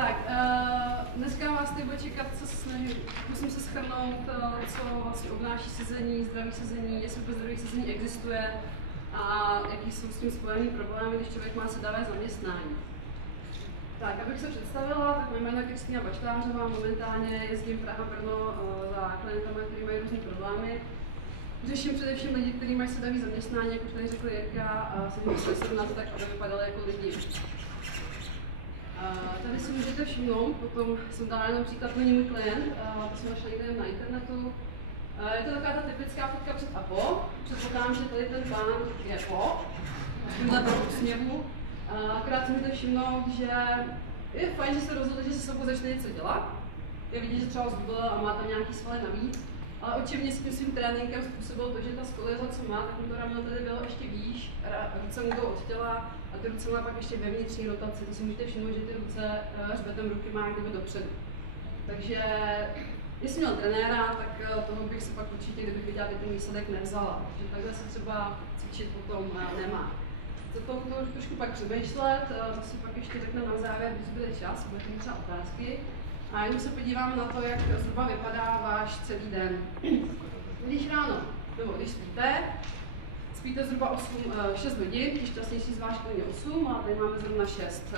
Tak, dneska vás tady bude čekat, co se snažím. Musím se shrnout, co vlastně obnáší sezení, zdraví sezení, jestli vůbec zdraví sezení existuje a jaký jsou s tím spojený problémy, když člověk má sedavé zaměstnání. Tak, abych se představila, tak moje jméno je Kristýna Baštářová, momentálně jezdím Praha-Brno za klientama, kteří mají různé problémy. Řeším především lidi, kteří mají sedavé zaměstnání, jak už tady řekl Jirka, a snažím se na to tak, aby vypadaly jako lidi. Tady si můžete všimnout, potom jsem dala jenom příklad, není můj klient, to jsem našla někde na internetu. Je to taková ta typická fotka před a po. Předpokládám, že tady ten pán je po, tímhle pro úsměvu. Akorát si můžete všimnout, že je fajn, že se rozhodli, že se sebou začne něco dělat. Je vidět, že třeba zgubil a má tam nějaký svaly navíc. Ale očivně s tím svým tréninkem způsobil to, že ta skolióza, co má, tak mu to rameno tady bylo ještě výš, ruce mu jdou od těla a ty ruce má pak ještě ve vnitřní rotaci. To si můžete všimnout, že ty ruce hřbetem ruky má kdyby dopředu. Takže jestli měl trenéra, tak toho bych si pak určitě, kdybych viděla, ten výsledek nevzala. Takže takhle se třeba cvičit potom nemá. Co to už trošku pak přemýšlet, to si pak ještě řekne na závěr, když bude čas, budete mít třeba otázky. A jenom se podíváme na to, jak zhruba vypadá váš celý den. Když ráno, nebo když spíte zhruba 6 hodin, když šťastnější z vás klidně 8, a tady máme zrovna 6.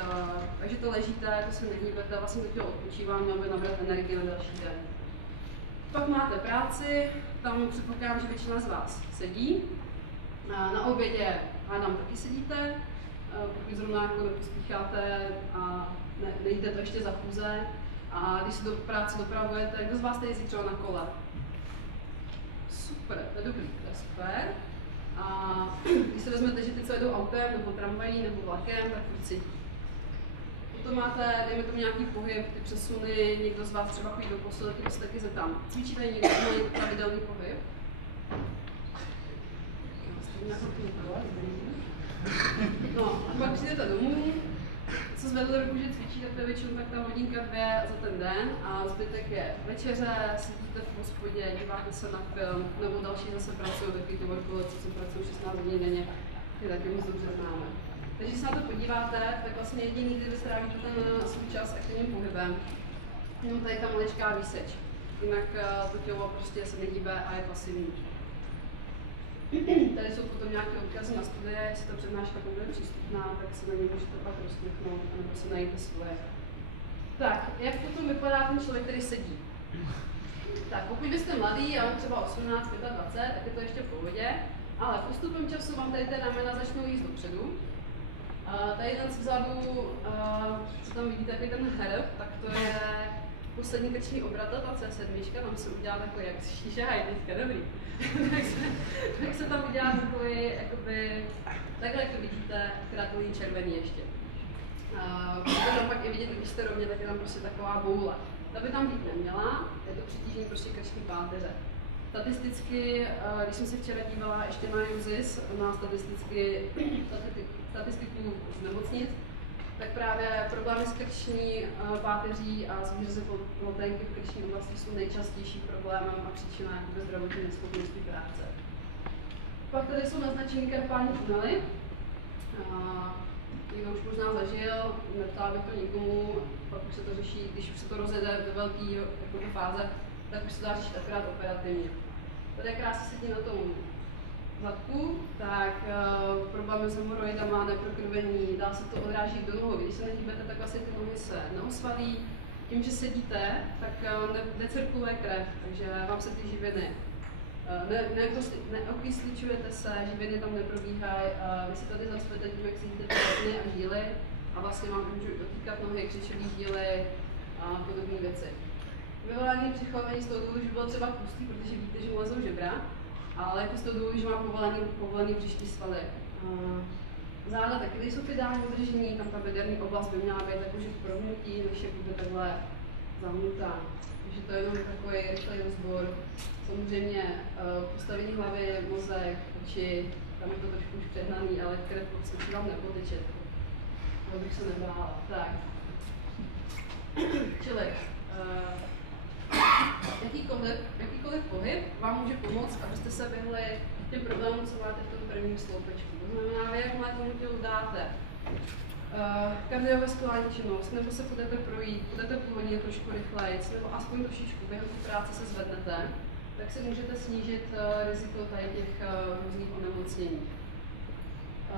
Takže to ležíte, to se nehýbete, vlastně do toho odpočívání, aby nabrat energii na další den. Pak máte práci, tam předpokládám, že většina z vás sedí. Na obědě hádám taky sedíte, pokud zrovna jako nepospícháte a nejdete to ještě za chůze. A když se do práce dopravujete, kdo z vás tady jezdí třeba na kole? Super, to je dobrý, to je super. A když se vezmete, že ty, co jedou autem, nebo tramvají, nebo vlakem, tak furt sedí. Potom máte, dejme tomu nějaký pohyb, ty přesuny, někdo z vás třeba chodí do posilky, to se taky zeptám. Cvičíte někdo nějaký pravidelný pohyb? No, a pak přijdete domů, co zvedli ruku, že cvičíte, to je většinou tak ta hodinka 2 za ten den a zbytek je večeře, sedíte v hospodě, díváte se na film, nebo další zase pracují taky ty workouty, co pracují 16 hodin denně, ty taky moc dobře známe. Takže když se na to podíváte, tak vlastně jediný, kdy strávíte ten svůj čas aktivním pohybem, jenom tady ta maličká výseč, jinak to tělo prostě se nehýbe a je pasivní. Tady jsou potom nějaké odkazy na studie, jestli ta přednáška bude přístupná, tak se na ně můžete pak rozkliknout, nebo si najít svoje. Tak, jak potom vypadá ten člověk, který sedí? Tak, pokud byste mladý, a třeba 18, 25, tak je to ještě v pohodě, ale postupem času vám tady ty ramena začnou jíst dopředu. Tady ten vzadu, co tam vidíte, takový ten herb, tak to je poslední krční obratel, ta C7, tam se udělá takový jak šíšahaj teďka, dobrý. tak se tam udělá takový, jakoby, takhle jak to vidíte, krátkový červený ještě. Tam pak i vidět, když jste rovně, tak je tam prostě taková boule. Ta by tam být neměla, je to přitížení prostě krční páteře. Statisticky, když jsem se včera dívala ještě na UZIS, na statistiku z nemocnic, tak právě problémy s krční páteří a s výřezy ploténky v krční oblasti jsou nejčastější problémem a příčina zdravotní neschopnosti práce. Pak tady jsou naznačeny karpální tunely. Někdo už možná zažil, neptal bych to nikomu, pak už se to řeší, když už se to rozjede do velké fáze, tak už se dá řešit akorát operativně. Tady je krásně sedí na tom zadku, tak problémy s hemoroidama, neprokrvení, dál se to odráží do nohy. Když se nehýbete, tak vlastně ty nohy se neosvalí. Tím, že sedíte, tak necirkuluje krev, takže vám se ty živiny neokysličujete se, živiny tam neprobíhají. Vy si tady zacpete tím, jak sedíte ty ledny a žíly a vlastně vám můžu dotýkat nohy, křičelí žíly a podobné věci. Vyvolání přichování z toho důvodu, že bylo třeba pustý, protože víte, že mu lezou žebra, ale jako z toho důvodu, že má povolený břišní svaly. Záda taky nejsou v ideálním udržení, tam ta bederní oblast by měla být jakože v prohnutí, než je bude takhle zamnutá. Takže to je jenom takový rychlý rozbor. Samozřejmě postavení hlavy, mozek, oči, tam je to trošku už přehnaný, ale krev podstatě vám nepoteče. To bych se nebála. Tak. Čili jakýkoliv pohyb vám může pomoct, abyste se vyhli těm problémům, co máte v tom prvním sloupečku. To znamená, vy jakmile tomu tělu dáte Kardiovaskulární činnost, nebo se budete projít, budete půl hodiny trošku rychleji, nebo aspoň trošičku během té práce se zvednete, tak si můžete snížit riziko tady těch různých onemocnění.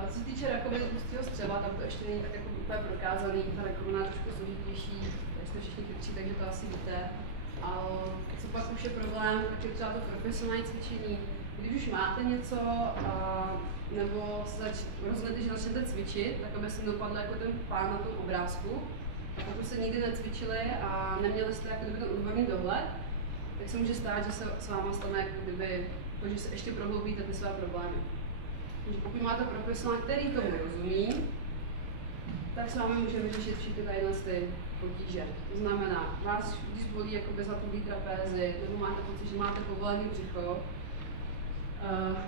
Co se týče rakoviny tlustého střeva, tam to ještě není tak jako úplně prokázaný, ta rakovina je trošku složitější, jste všichni chytří, takže to asi víte. Ale co pak už je problém, tak je třeba to profesionální cvičení. Když už máte něco, nebo se rozhodnete, že začnete cvičit, tak aby se dopadlo jako ten pán na tom obrázku. A pokud se nikdy necvičili a neměli jste jako ten odborný dohled, tak se může stát, že se s váma stane jako kdyby to, že se ještě prohloubíte ty své problémy. Takže pokud máte profesionál, který tomu rozumí, tak s vámi může vyřešit všechny ty potíže. To znamená, vás když bolí jakoby zatlubí trapézy, nebo máte pocit, že máte povolený břicho,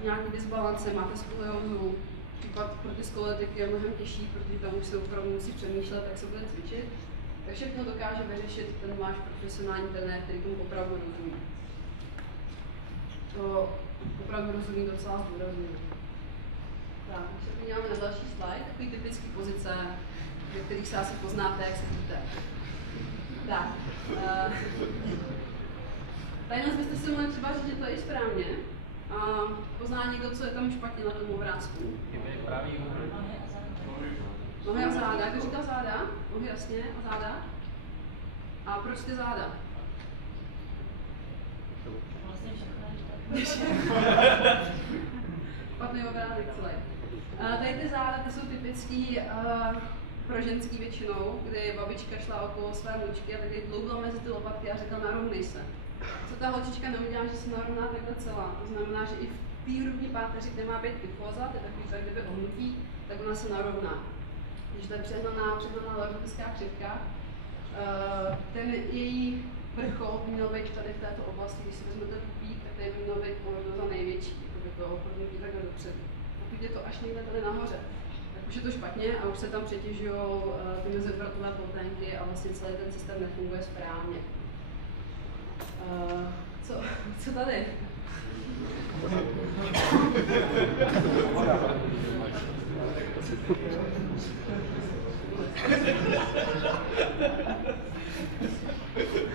nějaký disbalance, máte skoliózu, případ pro ty skoliotiky je mnohem těžší, protože tam už se opravdu musí přemýšlet, jak se bude cvičit. Tak všechno dokáže vyřešit ten váš profesionální trenér, který tomu opravdu rozumí. To opravdu rozumí docela zdůrazně. Tak, takže podíváme na další slide, takový typický pozice, ve kterých se asi poznáte, jak sedíte. Tak, tady nás byste si mohli třeba říct, že to je správně. Pozná někdo, co je tam špatně na tom obrázku? Nohy a záda. Jak říká záda? Nohy jasně a záda? A proč ty záda? Špatný obrázek celý. Tady ty záda ty jsou typický pro ženský většinou, kdy babička šla okolo své vnučky a tady dloubila mezi ty lopatky a řekla narovnej se. Co ta holčička neudělá, že se narovná takhle celá. To znamená, že i v té hrudní páteři, kde má být kyfóza, to je takový tak, kdyby ohnutí, tak ona se narovná. Když to je přehnaná lordotická křivka, ten její vrchol by měl být tady v této oblasti. Když si vezmete pupík, tak tady by měl být lordoza největší, jako to ohrnutí takhle dopředu. Pokud je to až někde tady nahoře, tak už je to špatně a už se tam přetěžují ty meziobrotové ploténky a vlastně celý ten systém nefunguje správně. Co tady?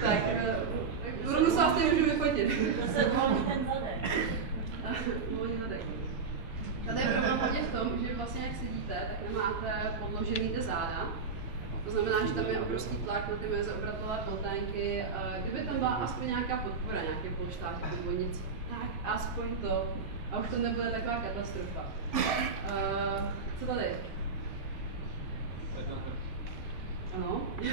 Tak, rovnou se vás tady můžu vyfotit. To se volí ten zadek. Volí zadek. Tady je problém hlavně v tom, že vlastně jak sedíte, tak nemáte podložený ty záda. To znamená, že tam je obrovský tlak na ty meziobratové ploténky. Kdyby tam byla aspoň nějaká podpora, nějaký polštář nebo nic, tak aspoň to. A už to nebude taková katastrofa. Co tady? Ano. Je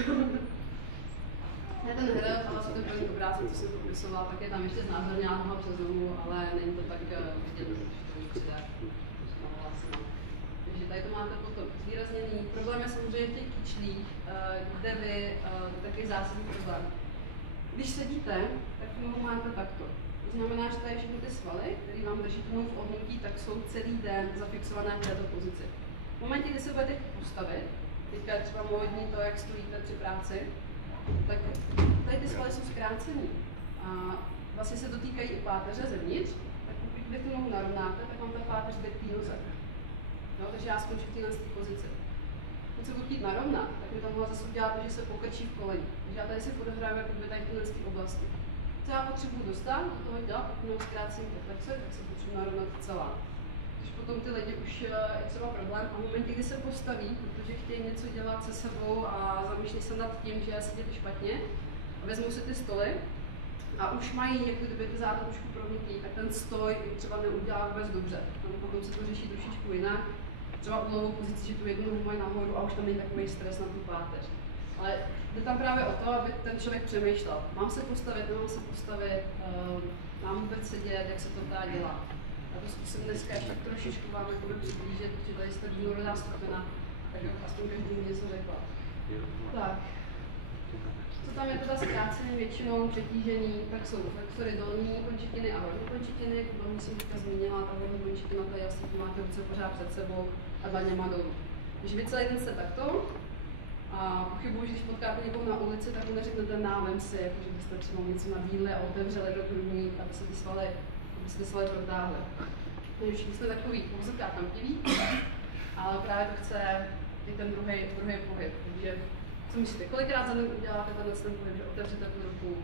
ten hrad, ale co to první obrázek, co jsem popisovala, tak je tam ještě znázorněná noha přes nohu, ale není to tak vidět, že to přijde. Takže tady to máte potom zvýrazněný. Problém je samozřejmě v těch kyčlích, kde vy takový zásadní problém. Když sedíte, tak tu nohu máte takto. To znamená, že tady všechny ty svaly, které vám drží tu nohu v ohnutí, tak jsou celý den zafixované v této pozici. V momentě, kdy se budete postavit, teďka je třeba módní to, jak stojíte při práci, tak tady ty svaly jsou zkrácený. A vlastně se dotýkají i páteře zevnitř, tak pokud vy tu nohu narovnáte, tak vám ta páteř jde k té noze. No, takže já skončím v téhle pozici. Pokud se budu chtít narovnat, tak mi tam mohla zase udělat, že se pokrčí v koleni. Takže já tady si podhrávám jako by tady v téhle oblasti. Co já potřebuji dostat do toho těla, pokud mám zkrácený reflexor, tak se potřebuji narovnat celá. Když potom ty lidi už je třeba problém a v momentě, kdy se postaví, protože chtějí něco dělat se sebou a zamýšlí se nad tím, že sedíte špatně, a vezmou si ty stoly a už mají jako kdyby ty záda trošku prohnutý, tak ten stoj třeba neudělá vůbec dobře. Potom se to řeší trošičku jinak. Třeba úhlovou pozici, že tu jednu nohu mají nahoru a už tam není takový stres na tu páteř. Ale jde tam právě o to, aby ten člověk přemýšlel. Mám se postavit, nemám se postavit, mám vůbec sedět, jak se to dá dělat. A to zkusím dneska ještě trošičku vám přiblížit, protože tady jste důležitá skupina, tak aspoň každý mi něco řekla. Tak. Co tam je teda zkrácený většinou přetížení, tak jsou flexory dolní končetiny a horní končetiny. Dolní jsem teďka zmínila, ta horní končetina, tady asi máte ruce pořád před sebou a dlaněma dolů. Když vy celý den jste takto a pochybuji, že když potkáte někoho na ulici, tak mu neřeknete návem si, jako že byste třeba něco nabídli a otevřeli do hrudník, aby se ty svaly protáhly. Takže všichni jsme takový, mozek kamtiví, ale právě to chce i ten druhý pohyb. Takže co myslíte, kolikrát za mnou uděláte ten pohyb, že otevřete tu ruku?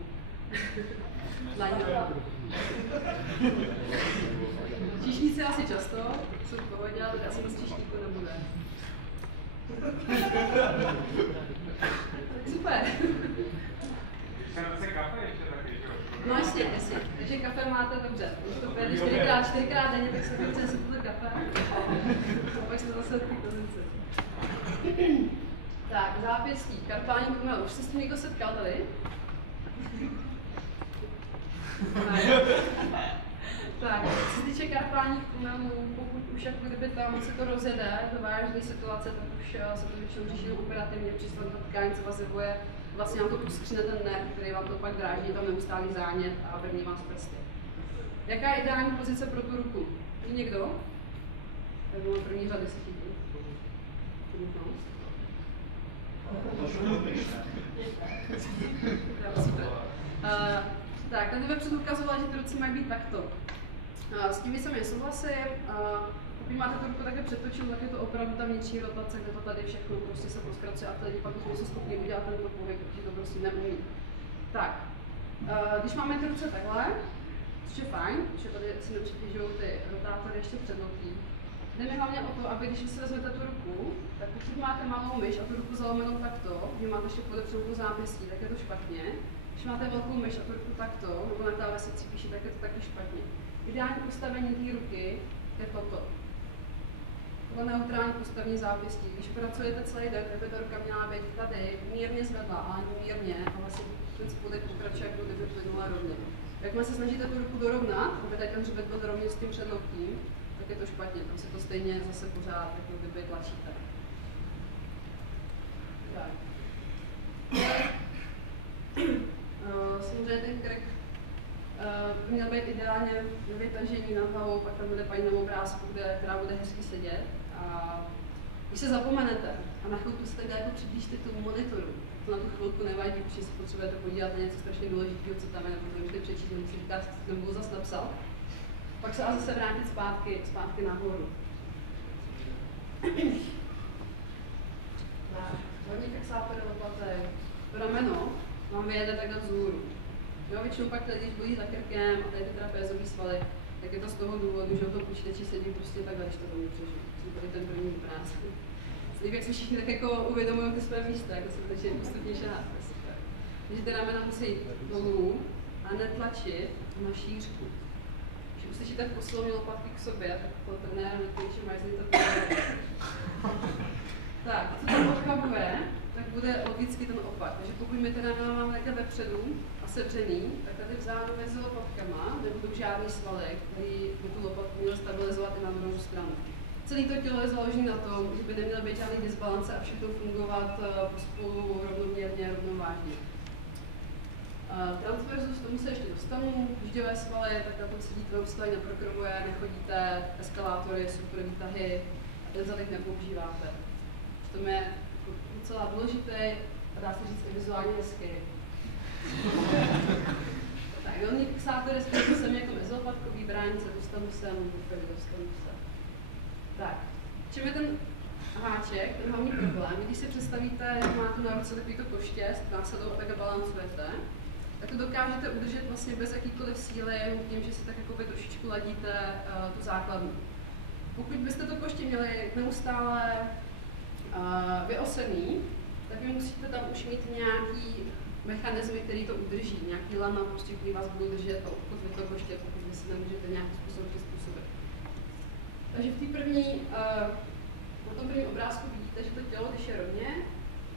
Číšníci asi často, jsou v pohodě, ale asi bez číšníku nebude. Super. No jasně. Takže kafe máte dobře. Když to pijete 4x denně, tak se dobře sypete kafe. A pak se zase v té pozici. Tak, zápěstí, karpání kumelu. Už jste s tím někdo setkal tady? Tak, co se týče karpání kumelu, pokud už jako kdyby tam se to rozjede do vážné situace, tak už se to většinou řeší operativně, přísledně ta tkání se vazivuje, vlastně nám to uskřine ten nerv, který vám to pak dráží, tam neustálý zánět a brní vás prsty. Jaká je ideální pozice pro tu ruku? Je někdo? Tak bylo první řady se chytí. Tak, tady vepředu ukazovala, že ty ruce mají být takto. S tím jsem nesouhlasím. Pokud máte tu ruku také přetočenou, tak je to opravdu ta vnitřní rotace, kde to tady všechno prostě se poskracuje a ty lidi pak už nejsou schopni udělat tento pohyb, protože to prostě neumí. Tak, když máme ty ruce takhle, což je fajn, protože tady si nepřetěžují ty rotátory ještě před lotí. Jde mi hlavně o to, aby když si vezmete tu ruku, tak pokud máte malou myš a tu ruku zalomenou takto, že máte ještě podepřenou tu zápěstí, tak je to špatně. Když máte velkou myš a tu ruku takto, nebo na klávesi píše, tak je to taky špatně. Ideální postavení té ruky je toto. Tohle neutrální postavení zápěstí. Když pracujete celý den, tak by ta ruka měla být tady mírně zvedla, ale mírně, a vlastně ten spodek pokračuje, jako kdyby plynula rovně. Jakmile se snažíte tu ruku dorovnat, aby tady ten hřbet byl rovně s tím předloktím, tak je to špatně, tam se to stejně zase pořád jako kdyby tlačíte. Tak. Samozřejmě ten krk by měl být ideálně vytažený nad hlavou, pak tam bude paní na obrázku, která bude hezky sedět. A když se zapomenete a na chvilku se takhle jako přiblížíte k tomu monitoru, tak to na tu chvilku nevadí, protože si potřebujete podívat na něco strašně důležitého, co tam je, nebo to můžete přečíst, nebo si říká, nebudu zase napsat. Pak se ale zase vrátit zpátky nahoru. Hodně fixátory lopaty. To rameno vám vyjede takhle vzhůru. Jo, většinou pak tady, když bolí za krkem a tady ty trapézové svaly, tak je to z toho důvodu, že o tom počítači sedí prostě takhle, když to tomu přežiju. Jsem tady ten první práce. Jak si všichni tak jako uvědomují ty své místa, jako se začne postupně šahat. Takže ty ramena musí jít dolů a netlačit na šířku. Když uslyšíte poslovní lopatky k sobě, tak to trenér když mají to pořád. Tak, co to odchabuje, tak bude logicky ten opak. Takže pokud my teda máme takhle vepředu a sevřený, tak tady vzadu mezi lopatkama nebudou žádný svaly, který by tu lopatku měl stabilizovat i na druhou stranu. Celé to tělo je založené na tom, že by neměl být žádný disbalance a všechno fungovat pospolu rovnoměrně, rovnovážně. Transverzus, tomu se ještě dostanu, žděvé svaly, tak na tom sedíte, neustále neprokromuje, nechodíte, eskalátory, super výtahy a ten zadek nepoužíváte. To je docela důležitý a dá se říct i vizuálně hezký. Tak, dolní fixátory, spíš jsem jako mezilopatkový bránice, dostanu sem, dostanu se. Tak, čím je ten háček, ten hlavní problém, když si představíte, že máte na ruce takovýto koštěst, následou a takhle balancujete, tak to dokážete udržet vlastně bez jakýkoliv síly, tím, že si tak jakoby trošičku ladíte tu základnu. Pokud byste to koště měli neustále vyosený, tak vy musíte tam už mít nějaký mechanismy, který to udrží, nějaký lana, prostě, který vás budou držet a obchod to koště, pokud vy si nemůžete nějakým způsobem přizpůsobit. Takže v té první, na tom prvním obrázku vidíte, že to tělo, když je rovně,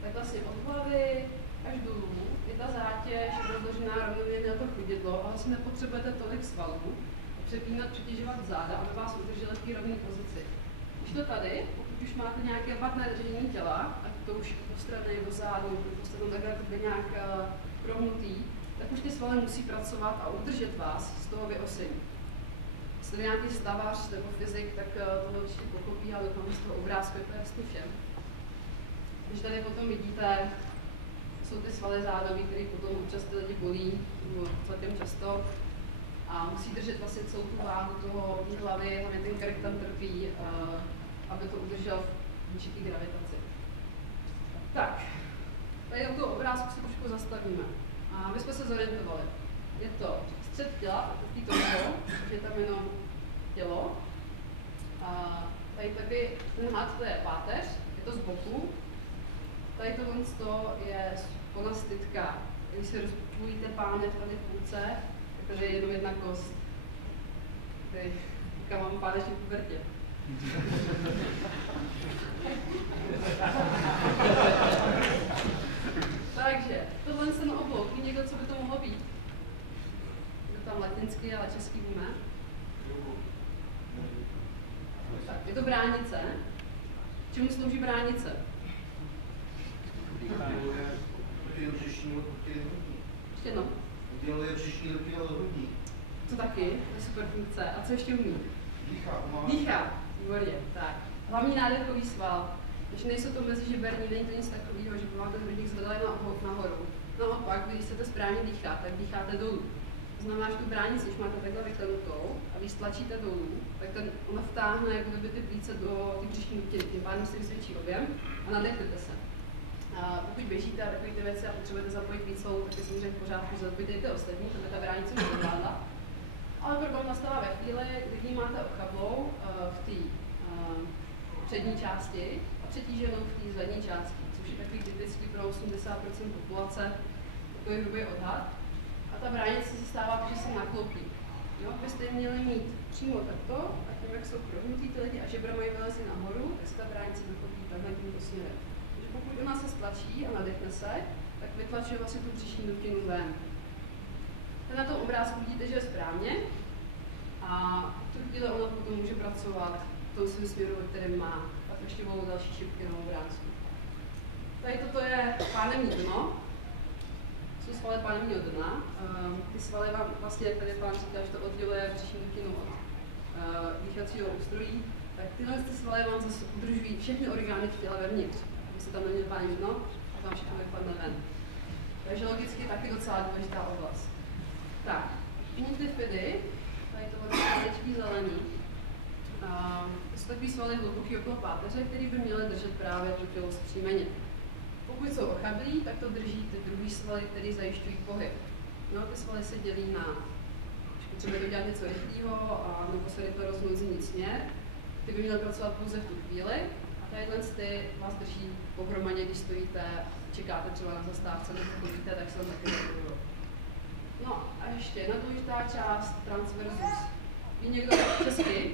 tak vlastně od hlavy až dolů je ta zátěž rozložená rovnoměrně na to chodidlo, ale vlastně nepotřebujete tolik svalů a přepínat, přetěžovat záda, aby vás udrželi v té rovné pozici. Když to tady, pokud už máte nějaké vadné držení těla, ať to už do strany, do zádu, prostě tam takhle nějak prohnutý, tak už ty svaly musí pracovat a udržet vás z toho vyosení. Jestli nějaký stavař nebo fyzik, tak tohle určitě pochopí, ale doufám, z toho obrázku je to jasný všem. Když tady potom vidíte, jsou ty svaly zádový, které potom občas ty lidi bolí, celkem často, a musí držet vlastně celou tu váhu toho hlavy, hlavně ten krk tam trpí, aby to udržel v určitý gravitaci. Tak, tady na tom obrázku se trošku zastavíme. A my jsme se zorientovali. Je to střed těla, a takový to je tam jenom tělo. A tady ten had, to je páteř, je to z boku. Tady tohle je spona stytka. Když se rozpojíte pánev tady v půlce, tak tady je jenom jedna kost. Tady mám pánev v pubertě. Takže, tohle se na oblouk. Ví někdo, co by to mohlo být? Je to tam latinsky, ale česky víme. Tak, je to bránice. Čemu slouží bránice? Ještě jednou. Uděluje břišní ruky od hrudí. To taky, to je super funkce. A co ještě umí? Dýchá. Dýchá, výborně, tak. Hlavní nádechový sval. Když nejsou to mezižeberní, není to nic takového, že by vám ten hrudník zvedali nahoru. Naopak, když chcete správně dýchat, tak dýcháte dolů. To znamená, že tu bránici, když máte takhle vyklenutou a když stlačíte dolů, tak ona vtáhne jako kdyby ty plíce do ty břišní dutiny, tím pádem se vysvětší objem a nadechnete se. A pokud běžíte a takové ty věci a potřebujete zapojit víc svalů, tak je samozřejmě v pořádku, že zapojíte i ty ostatní, aby ta bránice nezvládla. Ale problém nastává ve chvíli, kdy máte ochablou v té přední části a přetíženou v té zadní části, což je takový typický pro 80% populace, takový hrubý odhad. A ta bránice se stává, že se naklopí. Jo? Byste ji měli mít přímo takto, a tím, jak jsou prohnutí ty lidi a žebra mají vylezi nahoru, tak se ta bránice naklopí takhle tímto směrem. Takže pokud ona se stlačí a nadechne se, tak vytlačuje vlastně tu břišní dutinu ven. Na tom obrázku vidíte, že je správně a v tu chvíli ona potom může pracovat v tom svém směru, který má. Pak ještě budou další šipky na obrázku. Tady toto je pánemní dno. Jsou svaly pánemního dna. Ty svaly vám vlastně, tady pán říká, že to odděluje břišní dutinu od dýchacího ústrojí, tak tyhle svaly vám zase udržují všechny orgány v těle vevnitř. Aby se tam neměl pánemní dno a vám všechno vypadne ven. Takže logicky taky docela důležitá oblast. Tak, multifidy, tady tohle je zelený. To jsou takový svaly hluboký okolo páteře, který by měly držet právě to tělo zpříjmeně. Pokud jsou ochablí, tak to drží ty druhý svaly, které zajišťují pohyb. No, ty svaly se dělí na, když potřebujete dělat něco rychlého, nebo se rychle roznouzení směr, ty by měly pracovat pouze v tu chvíli. A tadyhle ty vás drží pohromadě, když stojíte, čekáte třeba na zastávce nebo chodíte, tak se tam taky zapojují. No a ještě jedna důležitá část, transversus. Ví někdo česky?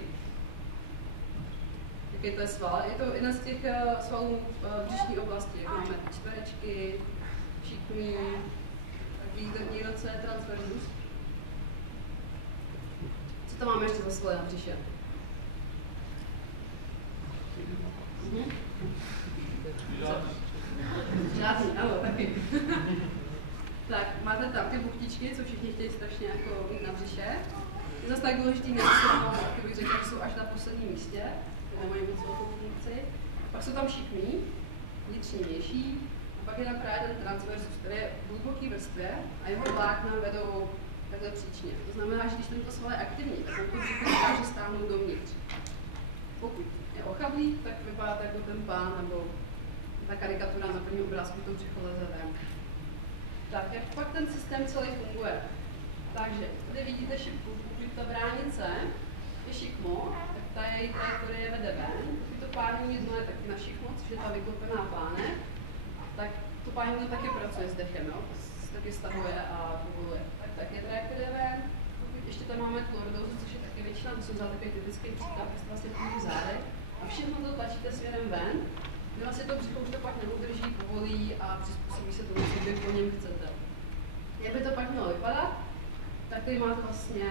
Jaký to je sval? Je to jedna z těch svalů v břišní oblasti. Jak máme čtverečky, šikmý, tak ví někdo, co je transversus? Co to máme ještě za svaly na břiše? Žádný, ano, taky. Tak, máte tam ty buchtičky, co všichni chtějí strašně jako mít na břiše. Je zase tak důležitý, že bych řekla, že jsou až na posledním místě, které nemají moc velkou funkci. Pak jsou tam šikmý, vnitřní, vnější, a pak je tam právě ten transversus, který je v hluboký vrstvě a jeho vlákna vedou takhle příčně. To znamená, že když tento sval je aktivní, tak on to břicho dokáže stáhnout dovnitř. Pokud je ochablý, tak vypadá jako ten pán nebo ta karikatura na prvním obrázku, to břicho leze ven. Tak, jak pak ten systém celý funguje? Takže, tady vidíte šipku, pokud ta bránice je šikmo, tak ta její trajektorie vede ven, pokud to pánění dno je taky na šikmo, což je ta vyklopená pánev, tak to pánění taky pracuje s dechem, jo? To taky stahuje a povoluje. Tak je trajektorie ven, pokud ještě tam máme tu lordózu, což je taky většina, to jsem vzal takový typický příklad, prostě vlastně v zádech, a všechno to tlačíte směrem ven, vlastně to břicho už to pak neudrží, povolí a přizpůsobí se tomu, co vy po něm chcete. Jak by to pak mělo vypadat, tak tady máte vlastně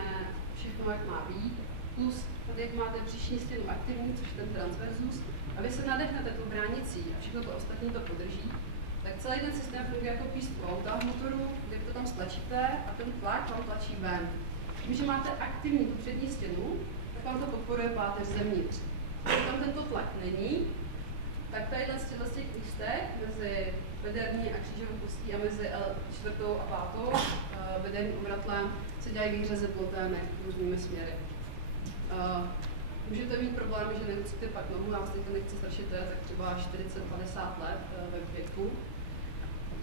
všechno, jak má být, plus tady jak máte břišní stěnu aktivní, což je ten transversus, a vy se nadechnete tou bránicí a všechno to ostatní to podrží, tak celý ten systém funguje jako pístku auta v motoru, kde to tam stlačíte a ten tlak vám tlačí ven. Když máte aktivní tu přední stěnu, tak vám to podporuje páteř zevnitř. Když tam tento tlak není, tak tady z těch lístek mezi bederní a křížovou kostí a mezi L4 a 5 bederním obratlem se dělají výřezy plotének různými směry. Můžete mít problém, že nemusíte pak nohu, já vás teďka nechci strašit, to je tak třeba 40-50 let ve věku.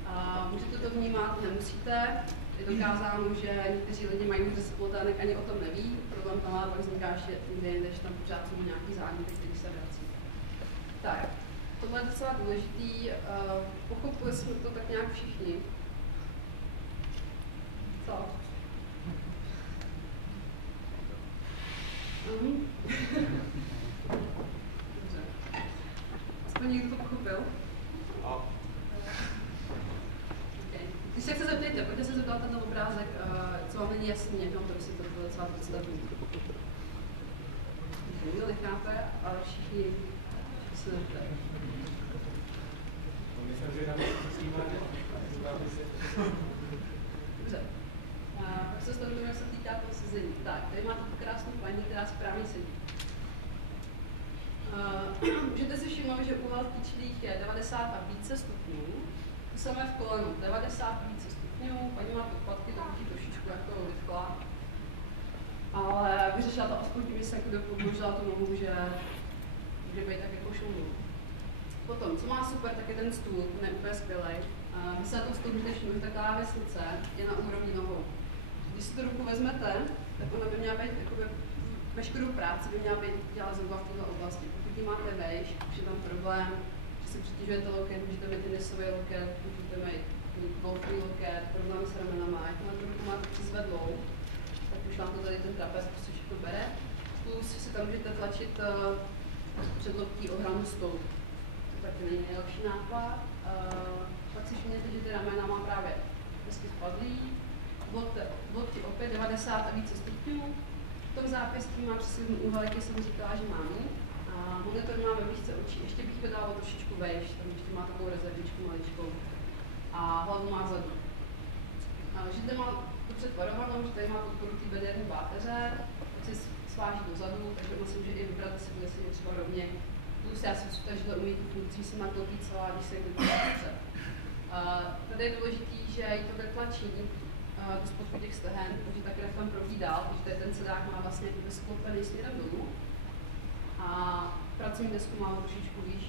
A můžete to vnímat, nemusíte. Je dokázáno, že někteří lidi mají hůře spoltánek, ani o tom neví. Problém tam ale pak vzniká ještě někde jinde, že tam pořád jsou nějaký záněty, který se vrací. Tak, tohle je docela důležitý. Pochopili jsme to tak nějak všichni. Co? Dobře. Aspoň někdo to pochopil? Okay. Když se zeptejte, pojďte se zeptat ten obrázek, co vám není jasný, jak vám to vysvětlit, to je docela podstatný. Nikdo nechápe, ale všichni se neptají. Dobře. Pak se stavíme, jak se týká toho sezení. Tak, tady máte tu krásnou paní, která správně sedí. Můžete si všimnout, že úhel kyčlích je 90 a více stupňů. To samé v kolenu, 90 a více stupňů. Paní má podpatky, to vidí trošičku jako vytkla. Ale vyřešila to aspoň tím, že se podložila tu nohu, že může být tak jako šumnou. Potom, co má super, tak je ten stůl, ten je úplně skvělej. Vy se na tom stůl můžete všimnout, že ta klávesnice je na úrovni nohou. Když si tu ruku vezmete, tak ona by měla být, jakoby, veškerou práci by měla být dělat zhruba v této oblasti. Pokud ji máte vejš, už je tam problém, že si přitěžujete loket, můžete mít tenisový loket, můžete mít golfový loket, problémy s ramenama. Jak na tu ruku máte přizvedlou, tak už vám to tady ten trapez prostě všechno bere. Plus si tam můžete tlačit před loktí o hranu stolu. To taky není nejlepší nápad. Pak si všimněte, že ty ramena má právě hezky spadlý. V lokti opět 90 a více stupňů. V tom zápěstí má přesně úhel, jaký jsem říkala, že mám. A monitor má ve výšce očí. Ještě bych to dala trošičku vejš, tam ještě má takovou rezervičku maličkou. A hlavu má vzadu. Židle má dobře tvarovanou, že tady má podporu té bederní páteře, tak si sváží dozadu, takže ona si může i vybrat, jestli bude sedět třeba rovně. Plus já si ta židle umí tu funkci, se naklopí celá, když se jde chce. Tady je důležitý, že i to vytlačí do spodku těch stehen, takže ta krev tam proudí dál, protože ten sedák má vlastně sklopený směrem dolů. A pracovní desku má trošičku výš,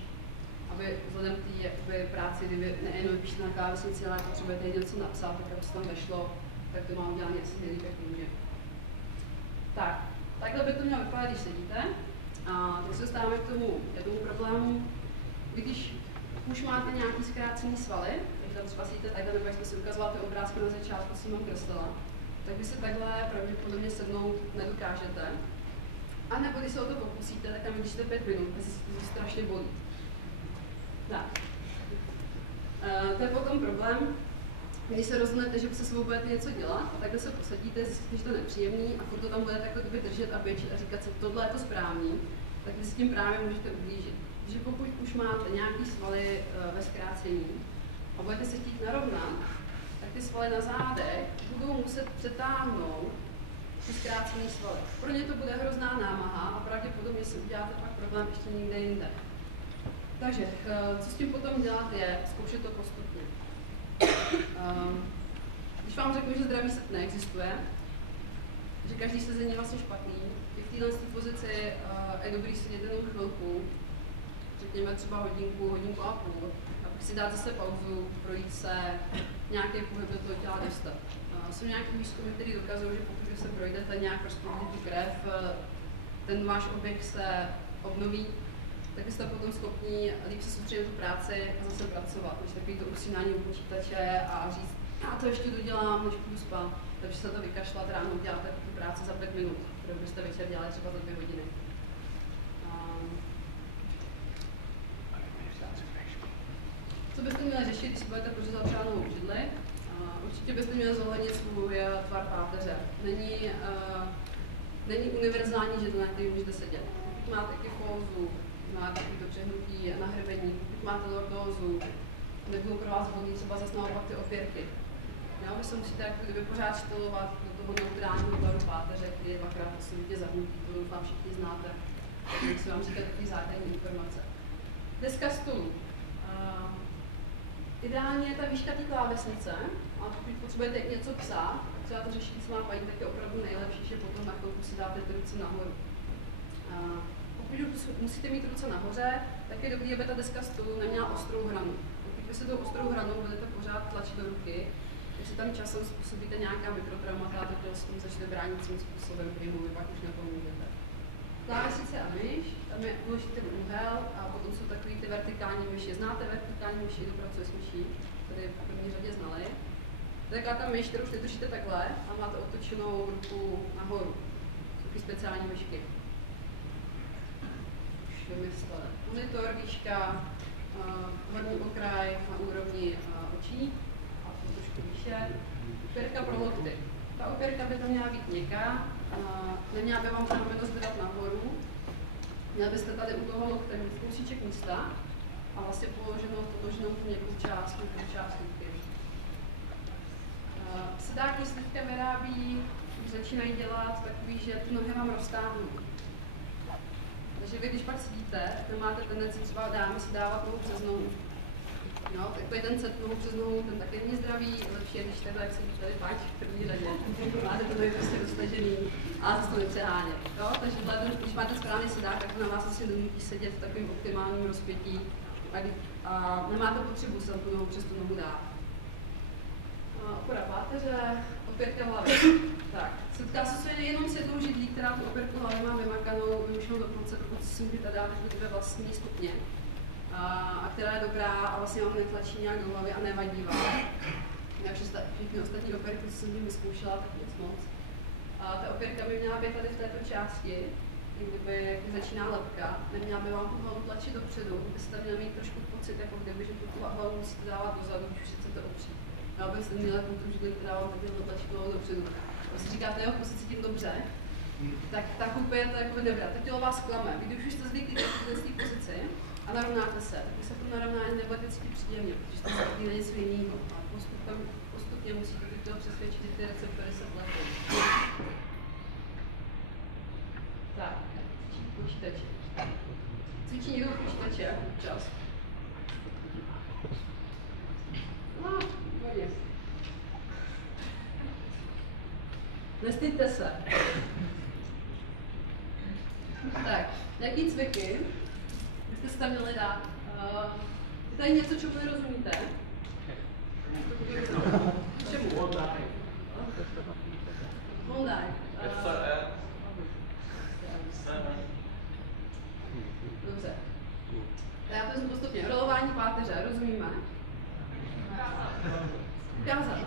aby vzhledem k té práci, kdyby nejenom píšete na klávesnici, ale potřebujete něco napsat, tak aby se tam vešlo, tak to má udělané asi nejlíp, jak může. Tak, takhle by to mělo vypadat, když sedíte. A teď se dostáváme k tomu jednomu problému. Když už máte nějaký zkrácený svaly, takže tam třeba sedíte takhle, nebo jak jsme si ukazovali ty obrázky na začátku, jsem vám kreslila, tak vy se takhle pravděpodobně sednout nedokážete. A nebo když se o to pokusíte, tak tam vydržíte 5 minut, protože to strašně bolí. Tak. To je potom problém, když se rozhodnete, že se svou budete něco dělat, a takhle se posadíte, zjistíte, že to je nepříjemný a furt to tam bude takhle držet a běčit a říkat si, tohle je to správný, tak vy s tím právě můžete ublížit. Takže pokud už máte nějaký svaly ve zkrácení a budete se chtít narovnat, tak ty svaly na zádech budou muset přetáhnout ty zkrácený svaly. Pro ně to bude hrozná námaha a pravděpodobně si uděláte pak problém ještě někde jinde. Takže, co s tím potom dělat je zkoušet to postupně. Když vám řeknu, že zdravý set neexistuje, že každý sezení je vlastně špatný, i v této pozici je dobrý sedět jenom chvilku, řekněme třeba hodinku a půl, a pak si dát zase pauzu, projít se, nějaký pohyb do toho těla dostat. Jsou nějaké výzkumy, které dokazují, že pokud se projdete nějak rozproudit tu krev, ten váš oběh se obnoví, tak jste potom schopni líp se soustředit tu práci a zase pracovat, než takový to usínání u počítače a říct, já to ještě dodělám, než půjdu spát, takže se to vykašlat, ráno uděláte tu práci za 5 minut, kterou byste večer dělali třeba za 2 hodiny. Co byste měli řešit, když si budete pořizovat třeba novou židli? Určitě byste měli zohlednit svůj tvar páteře. Není univerzální židle, na který můžete sedět. Pokud máte kyfózu, máte takovýto přehnutí na hrbení, pokud máte lordózu, nebudou pro vás vhodný třeba zase naopak ty opěrky. Jo, vy se musíte jako kdyby pořád štelovat do toho neutrálního tvaru páteře, který je dvakrát osobitě zahnutý, to doufám všichni znáte. Tak si vám říkat takové základní informace. Deska stolu. Ideálně je ta výška té klávesnice, a pokud potřebujete něco psát, třeba to řešit s má paní, tak je opravdu nejlepší, že potom na chvilku si dáte ty ruce nahoru. Pokud musíte mít ruce nahoře, tak je dobré, aby ta deska stolu neměla ostrou hranu. Pokud vy se tou ostrou hranou budete pořád tlačit do ruky, tak si tam časem způsobíte nějaká mikrotraumata a to s tím začne bránícím způsobem, který mu vy pak už nepomůžete. Klávesnice a myš, tam je důležitý úhel a potom jsou takový ty vertikální myši. Znáte vertikální myši, kdo pracuje s myší? Tady v první řadě znali. To je taková ta myš, kterou už nedržíte takhle a máte otočenou ruku nahoru. Jsou taky speciální myšky. Už vymysleli. Monitor, výška, horní okraj na úrovni očí a trošku výše. Opěrka pro lokty. Ta opěrka by tam měla být měkká, neměla by vám to rameno zvedat nahoru. Měli byste tady u toho lokte mít kousíček místa a vlastně položenou tu měkkou část ruky. Sedáky se teďka vyrábí, už začínají dělat takový, že ty nohy vám roztáhnou. Takže vy, když pak sedíte, tak máte tendenci třeba dámy si dávat nohu přes nohu. No, takový ten set nohu přes nohu, ten taky není zdravý, lepší je, když takhle, jak sedíte tady páč v první řadě. Máte to nohy prostě dostažený a zase to nepřehánět. Takže když máte správný sedák, tak to na vás asi donutí sedět v takovém optimálním rozpětí a nemáte potřebu se tu nohu přes tu nohu dát. Opora páteře, opěrka hlavy. Tak, setká se jenom s jednou židlí, která tu opěrku hlavy má vymakanou, vymyšlenou dokonce, pokud si můžete dát dvě vlastní stupně. A která je dobrá a vlastně vám netlačí nějak do hlavy a nevadí vám. Já všechny ostatní opěrky, co jsem tím vyzkoušela, tak nic moc. A ta opěrka by měla být tady v této části, kdyby začíná lepka, neměla by vám tu hlavu tlačit dopředu, byste měli mít trošku pocit, jako kdyby, že tu hlavu musíte dávat dozadu, když už chcete opřít. Já byste měla tu židli, která vám takhle tlačí hlavu dopředu. Když si říkáte, jo, se cítím dobře, tak ta kupa je to jako dobrá, to tělo vás klame. Když už jste zvyklí v té pozici a narovnáte se, tak vy se v tom narovnání nebudete cítit příjemně, protože jste zvyklí na něco jiného. A postupně musíte to tělo přesvědčit, že ty receptory se pletou. Tak, počítače. Cvičí někdo počítače, jako čas. No, hodně. Nestyďte se. Tak, jaký cviky byste si tam měli dát? Je tady něco, čemu nerozumíte? Čemu? Hondaj. Dobře. Já to vezmu postupně. Rolování páteře, rozumíme? Ukázat.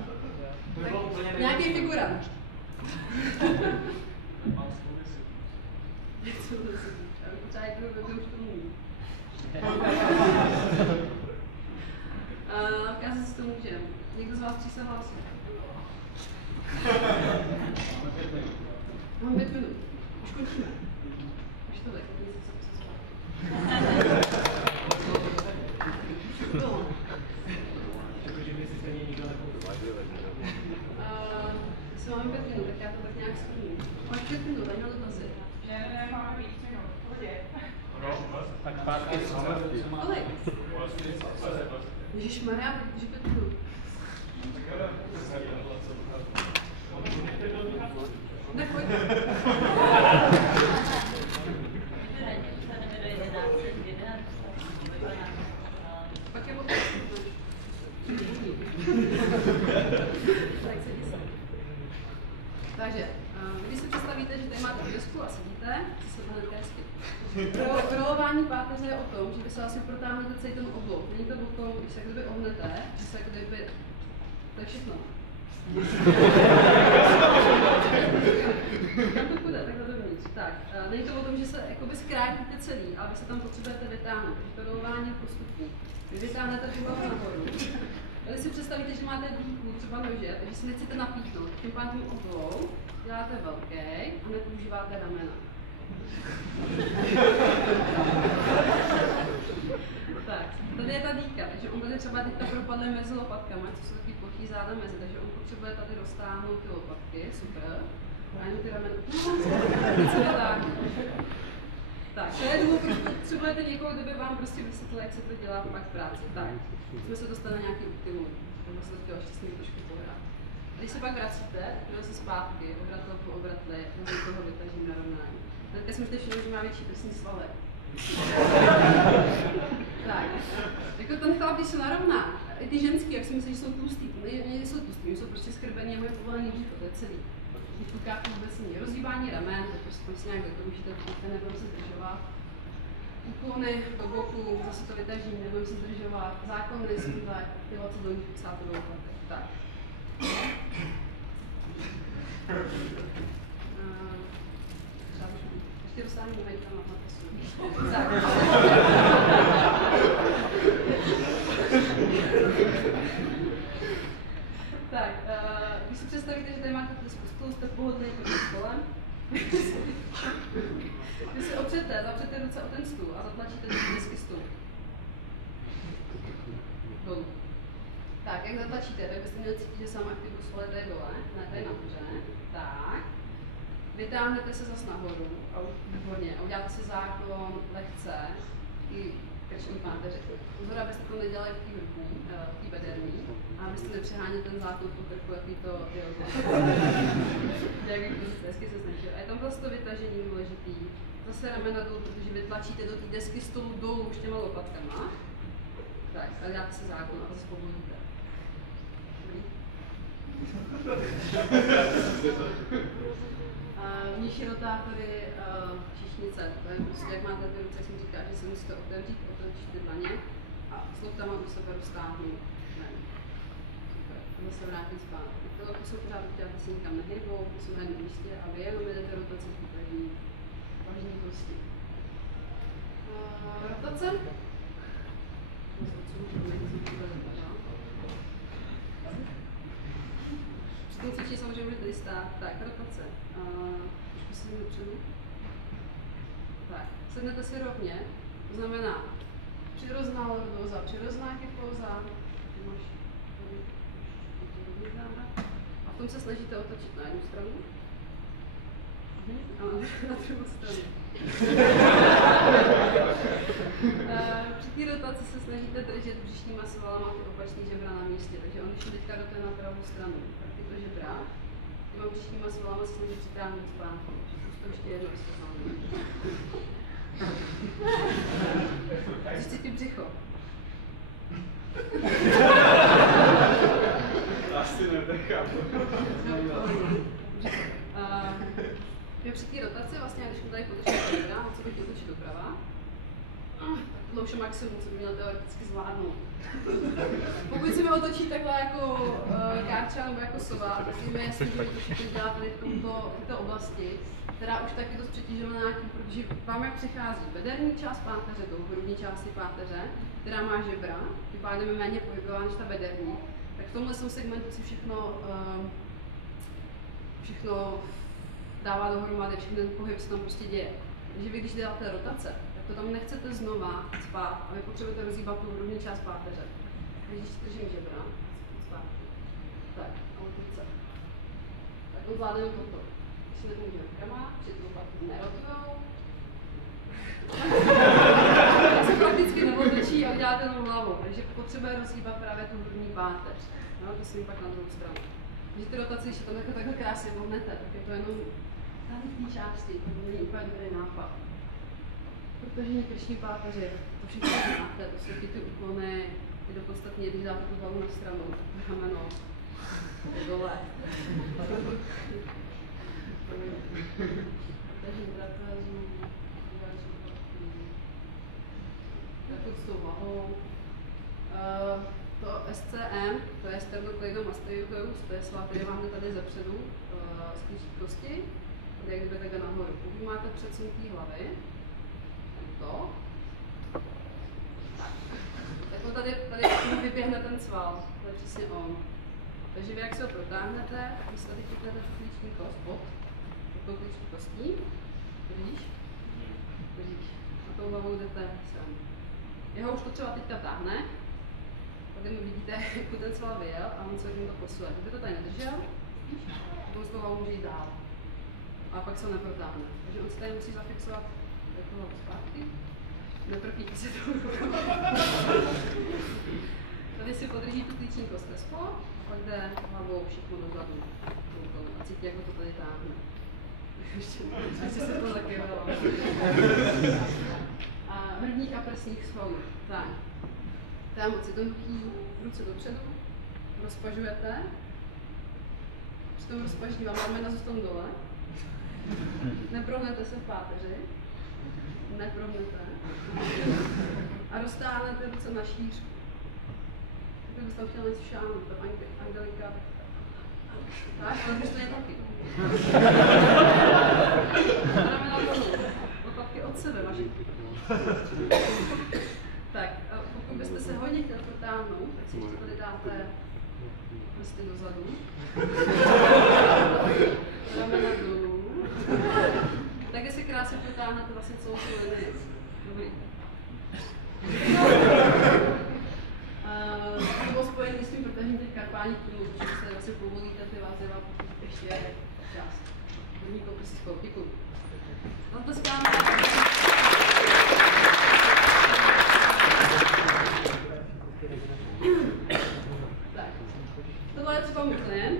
Nějaký figurant. Jak jsou to si? Potřeba jít do už to mluví. Ukázat si to můžeme. Někdo z vás tří se hlásí? Mám 5 minut. Už končíme. Už to tak, nic se no. Jestli máme 5 minut, tak já to tak nějak shrnu. Máš 5 minut, tady na dotazy. Ne, máme víc minut. Pohodě. Tak pátky Kolik? Ježišmarja, teď už 5 minut. Ne, pojď. Pak je potom. Takže, když si představíte, že tady máte desku a sedíte, co se hned hezky. Rolování páteře je o tom, že vy se asi protáhnete celý ten oblok. Není to o tom, když se kdyby ohnete, že se kdyby... To je všechno. Tam to půjde, takhle dovnitř. Tak, není to o tom, že se jakoby zkrátíte celý, ale vy se tam potřebujete vytáhnout. Takže to rolování postupů. Vy vytáhnete tu hlavu nahoru. Když si představíte, že máte dýku, třeba nože, takže si nechcete napíchnout. Tím pádem oblou děláte velký a nepoužíváte ramena. Tak, tady je ta dýka, takže on tady třeba teďka propadne mezi lopatkama, co jsou takový plochý záda mezi, takže on potřebuje tady roztáhnout ty lopatky, super. A jenom ty ramena, tak, to je důvod, proč potřebujete někoho, kdo by vám prostě vysvětlil, jak se to dělá pak v práci. Tak, jsme se dostali na nějaký optimum, nebo se to chtělo ještě s ním trošku pohrát. Když se pak vracíte, jdete se zpátky, obratel po obratli, mezi toho vytažím narovnání. Teďka jsem teď všiml, že má větší prsní svaly. Tak, jako ten chlap, když se narovná, i ty ženský, jak si myslí, že jsou tlustý, nejsou tlustý, oni jsou prostě skrbený a mají povolený břicho, to je celý. Když tukáte vůbec není. Rozhýbání ramen, to prostě nějak dokončíte, protože nebudou se zdržovat. Úklony do boku, zase to vytažím, nebudou se zdržovat. Zákony jsou tak, aktivace dolních fixátorů, tak. Ještě dostávám novejka na pasu. Tak, když si představíte, že tady máte stůl, jste pohodlný pod stolem, když se opřete, zapřete ruce o ten stůl a zatlačíte do disky stůl. Dolů. Tak, jak zatlačíte, tak byste měli cítit, že sám aktivuju svaly tady dole, ne tady nahoře. Tak. Vytáhnete se zas nahoru a výborně. A uděláte si záklon lehce i krční páteře. Pozor, abyste to nedělali v té vrchní, v té bederní, a abyste nepřeháněli ten záklon po krku, jaký to je. Jak vždycky se snažil. A je tam vlastně to vytažení důležitý. Zase ramena dolů, protože vytlačíte do té desky stolu dolů už těma lopatkama. Tak, a děláte si záklon a zase povolíte. Nižší rotátory, číšnice, to je prostě, jak máte ty ruce, jak jsem říkala, že se musíte otevřít ty dlaně a s loktama do sebe roztáhnout. Ne. Super, zase vrátit zpátky. Tyhle jsou pořád uděláte si nikam nehybou, jsou na jednom místě a vy jenom jdete rotace v vážní kosti. Rotace. Při tom cvičení samozřejmě můžete tady stát. Tak, rotace. Trošku si dopředu. Tak, sednete si rovně, to znamená přirozená lordoza, přirozená kypóza. A v tom se snažíte otočit na jednu stranu. A na druhou stranu. Při té rotaci se snažíte držet břišníma svalama ty opační žebra na místě, takže on když teďka jdete na pravou stranu, tak tyto žebra, těma břišníma svalama se snaží přitáhnout zpátky. To ještě jedno vysvětlení. Zjistíte břicho. Asi nedechám. Při té rotaci, vlastně, když mu tady podržíte žebra, co bych otočit doprava, tohle už je maximum, co by měl teoreticky zvládnout. Pokud se mi otočí takhle jako káča nebo jako sova, tak je mi jasný, že to dělá tady v této oblasti, která už tak je dost přetížená tím, protože vám jak přichází bederní část páteře, tou hrudní části páteře, která má žebra, tím pádem je méně pohybová než ta bederní, tak v tomhle segmentu si všechno dává dohromady, všechny ten pohyb se tam prostě děje. Takže vy, když děláte rotace, tak to tam nechcete znova spát a vy potřebujete rozhýbat tu hrudní část páteře. Když držím žebra, zpátky. Tak, a rotace. Tak to zvládneme toto. Když se nepomůžeme rukama, přitom lopatky nerotujou. Tak se prakticky neotočí a uděláte jenom hlavou. Takže potřebuje rozhýbat právě tu hrudní páteř. No, to si pak na druhou stranu. Když ty rotace, když se tam takhle krásně vohnete, tak je to jenom tady v té části, to není úplně dobrý nápad. Protože mě krční páteři, to všechno znáte, to jsou ty úklony, je to podstatně, když dáte tu hlavu na stranu, rameno, dole. Takže trapézu, tak s tou hlavou. To SCM, to je sternocleidomastoideus, to je sval, který máme tady zepředu z klíčí kosti, tady jak jdete takhle nahoru. Pokud máte předsunutý hlavy, to, tak tady vyběhne ten sval, to je přesně on. Takže vy jak se ho protáhnete, tak vy si tady chytnete tu klíční kost pod tou klíční kostí, držíš? A tou hlavou jdete sem. Jeho už to třeba teďka táhne, tady vidíte, jak ten sval vyjel a on se to posune. Kdyby to tady nedržel, tak on z toho může jít dál. A pak se ho neprotáhne. Takže on se tady musí zafixovat jako hlavu zpátky. Netrpíte si to rukama. Tady si podrží tu klíční kost tespo, a pak jde hlavou všechno dozadu. A cítí, jak to tady táhne. Ještě se to taky vedlo. Hrudník a prsních svalů. Tak. To je moc jednoduchý, ruce dopředu, rozpažujete. Při tom rozpaží vám ramena zůstanou dole. Neprohnete se v páteři. Neprohnete. A roztáhnete ruce na šířku. Kdyby jste chtěla něco šáhnout, to Angelika. Tak, ale to je taky. Ramena dolů. Lopatky od sebe vaši. Tak, a pokud byste se hodně chtěli protáhnout, tak si ještě tady dáte prsty dozadu. Ramena dolů. Tak se krásně protáhnete vlastně celou tu linii. Dobrý. To bylo spojené s tím protažením těch karpálních plynů, protože se vlastně povolíte ty vázy a pokud ještě je čas. První koupy si spolky. No to skáme. Tak, tohle je třeba můj klient.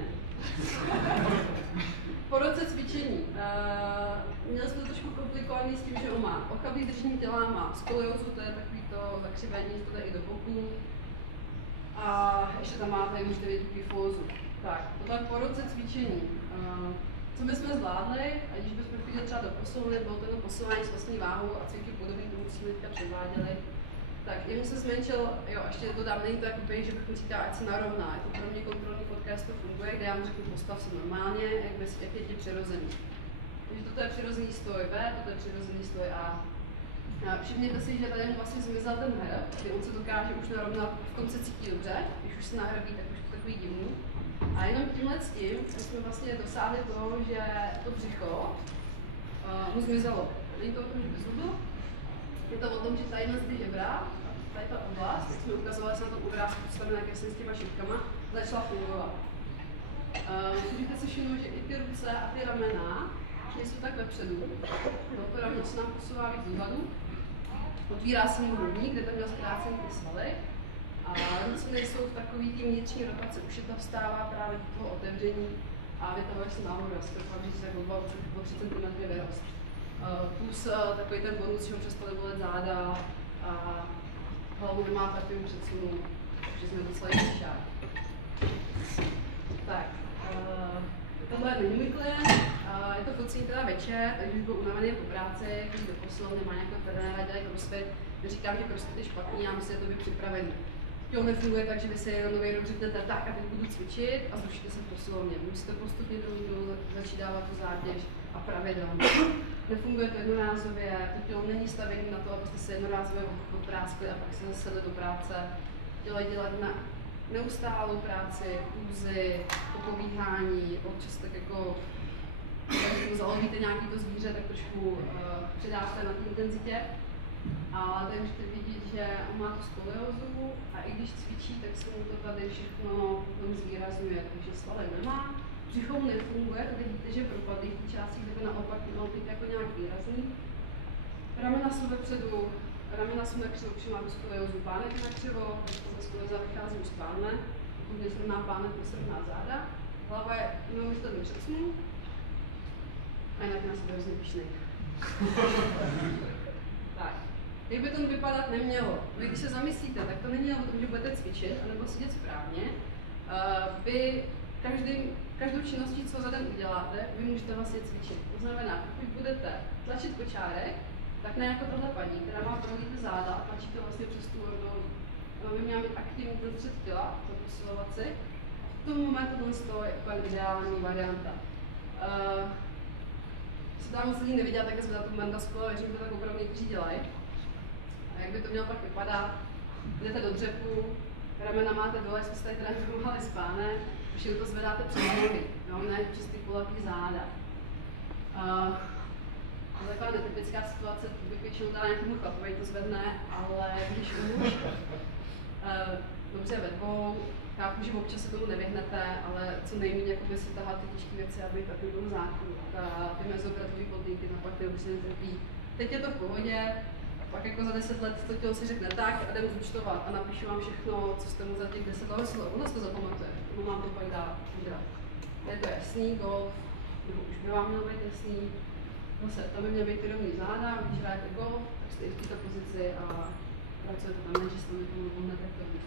Po roce cvičení. Měli jsme to trošku komplikovaný s tím, že on má ochabný držení těla, má skoliozu, to je takový to zakřivení, to jde i do boku. A ještě tam máte už 9 kyfózu. Tak, tohle po roce cvičení. Co my jsme zvládli, a když bychom chodili třeba do posilovny, bylo to posilování s vlastní váhou a cviky podobný tomu, co jsme teďka předváděli, tak jemu se zmenšil, jo, ještě to dám, není to jakoby, že bych mu říkala, ať se narovná, je to pro mě kontrolní podcast, to funguje, kde já mu řeknu, postav se normálně, jak je ti přirozený. Takže toto je přirozený stoj B, toto je přirozený stoj A. Všimněte si, že tady mu vlastně zmizel ten hrb, kdy on se dokáže už narovnat, v tom se cítí dobře, když už se nahrbí, tak už je takový divný. A jenom tímhle s tím jsme vlastně dosáhli toho, že to břicho mu zmizelo. Není to o tom, že by zubil, je to o tom, že tady ty žebra, tady ta oblast, jak jsme ukazovali na tom obrázku postavené s těma šipkama, začala fungovat. Můžete si všimnout, že i ty ruce a ty ramena nejsou tak vepředu. To rovno se nám posouvá víc dozadu. Otvírá se mu hrudník, kde tam měl zkrácený ty svaly. A ruce nejsou v takový té vnitřní rotaci, už je to vstává právě do toho otevření a vytahuje se nahoru, já si to fakt říct, jako 2-3 cm vyrost. Plus takový ten bonus, že ho přestali bolet záda a hlavu nemá takovým předsunu, takže jsme docela šák. Tak, tohle není můj klient, je to focení teda večer, takže už byl unavený po práci, když do posilovny má nějakého trenéra, dělají crossfit. Neříkám, že crossfit je špatný, já myslím, že je to by připravený. To nefunguje tak, že vy si jenom řeknete tak a teď budu cvičit a zrušíte se v posilovně. Musíte postupně druhou začít dávat tu zátěž a pravidelně. Nefunguje to jednorázově, to tělo není stavěné na to, abyste se jednorázově odpráskli a pak se zasedli do práce. Dělat na neustálou práci, půzy, pobíhání, občas tak jako když zalovíte nějaký to zvíře, tak trošku přidáte na té intenzitě. Ale tady můžete vidět, že on má tu skoliózu a i když cvičí, tak se mu to tady všechno zvýrazňuje, takže svalek nemá. Břicho mu nefunguje, tady vidíte, že propadly v té části, kde by naopak mělo být jako nějak výrazný. Ramena jsou vepředu, ramena jsou nakřivo, protože má tu skoliózu, pánek je nakřivo, když to skolióza vychází už spálne, pokud nesrovná pánek, nesrovná záda. Hlava je neumyslitelně předsunu a jinak nás je hrozně pyšnej. Tak. Jak by to vypadat nemělo. Vy, když se zamyslíte, tak to není o tom, že budete cvičit, anebo sedět správně. Vy každou činností, co za den uděláte, vy můžete vlastně cvičit. To znamená, pokud budete tlačit kočárek, tak ne jako tohle paní, která má prohlídit záda a tlačíte vlastně přes tu orgonu. By měla mít aktivní ten střed těla, to posilovat si. V tom momentu to je úplně ideální varianta. Co tam moc lidí neviděla, tak zvedá tu mandaskulu, věřím, že to tak opravdu někteří dělají. A jak by to mělo pak vypadat? Jdete do dřepu, ramena máte dole, jsme se tady teda nemohli spáne, všechno to zvedáte přes nohy, no, ne přes ty kulatý záda. To je taková netypická situace, bych většinou dala nějakému chlapovi, to zvedne, ale když už, dobře ve dvou, chápu, že občas se tomu nevyhnete, ale co nejméně jakoby si tahat ty těžké věci, aby takový byl základ. Ty mezoobratové podmínky, no pak ty už se netrpí. Teď je to v pohodě, pak jako za 10 let to tělo si řekne tak a jdem zúčtovat a napíšu vám všechno, co jste mu za těch 10 let, ono to zapamatuje, ono mám to pak dál udělat. Je to jasný, golf, nebo už by vám mělo být jasný. Zase, tam by měly být ty rovný záda, když hrajete golf, tak jste i v této pozici a pracujete tam, ne, že se tam někomu hned tak to být.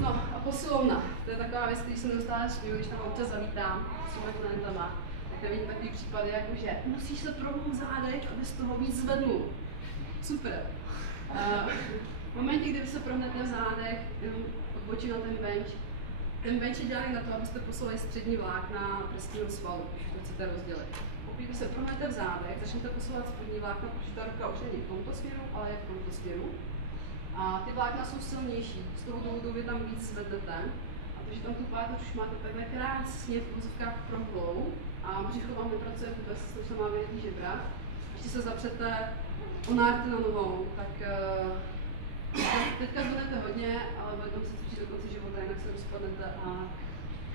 No a posilovna, to je taková věc, který se neustále směju, když tam občas zavítám s těma klientama, tak tam vidím takový případy, jako že musíš se prohnout zádech, aby z toho víc zvednul. Super. V momentě, kdy se prohnete v zádech, jenom odbočím na ten bench je dělaný na to, abyste poslali střední vlákna prsního svalu, když to chcete rozdělit. Pokud vy se prohnete v zádech, začnete posouvat spodní vlákna, protože ta ruka už není v tomto směru, ale je v tomto směru. A ty vlákna jsou silnější, z toho důvodu vy tam víc zvednete. A protože tam tu páteř už máte takhle krásně v uvozovkách prohlou a břicho vám nepracuje vůbec, to se má vědět žebra. Ještě se zapřete o nárty na nohou, tak teďka zvednete hodně, ale budete muset cvičit do konce života, jinak se rozpadnete a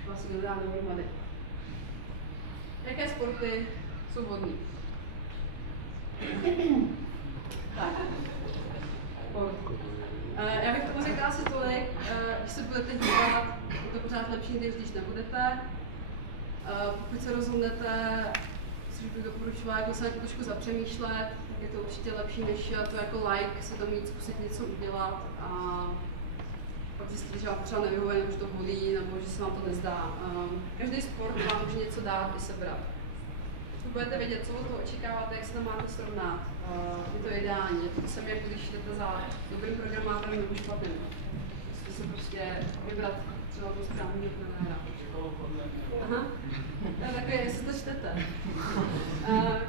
vás se nedá dohromady. Jaké sporty jsou vhodné? Tak. Já bych tomu řekla asi tolik, když se budete dívat, je to pořád lepší, než když nebudete. Pokud se rozhodnete, což bych doporučila, jako se na to trošku zapřemýšlet, tak je to určitě lepší, než to jako like, si tam mít, zkusit něco udělat a pak zjistíte, že vám třeba nevyhovuje, nebo že to bolí, nebo že se vám to nezdá. Každý sport vám může něco dát i sebrat. Pokud budete vědět, co od toho očekáváte, jak se tam máte srovnat, je to ideální. Je to samé, jako když jdete za dobrým programátorem nebo špatným. Musíte si prostě vybrat třeba toho správného trenéra. Aha, takové, jestli to čtete.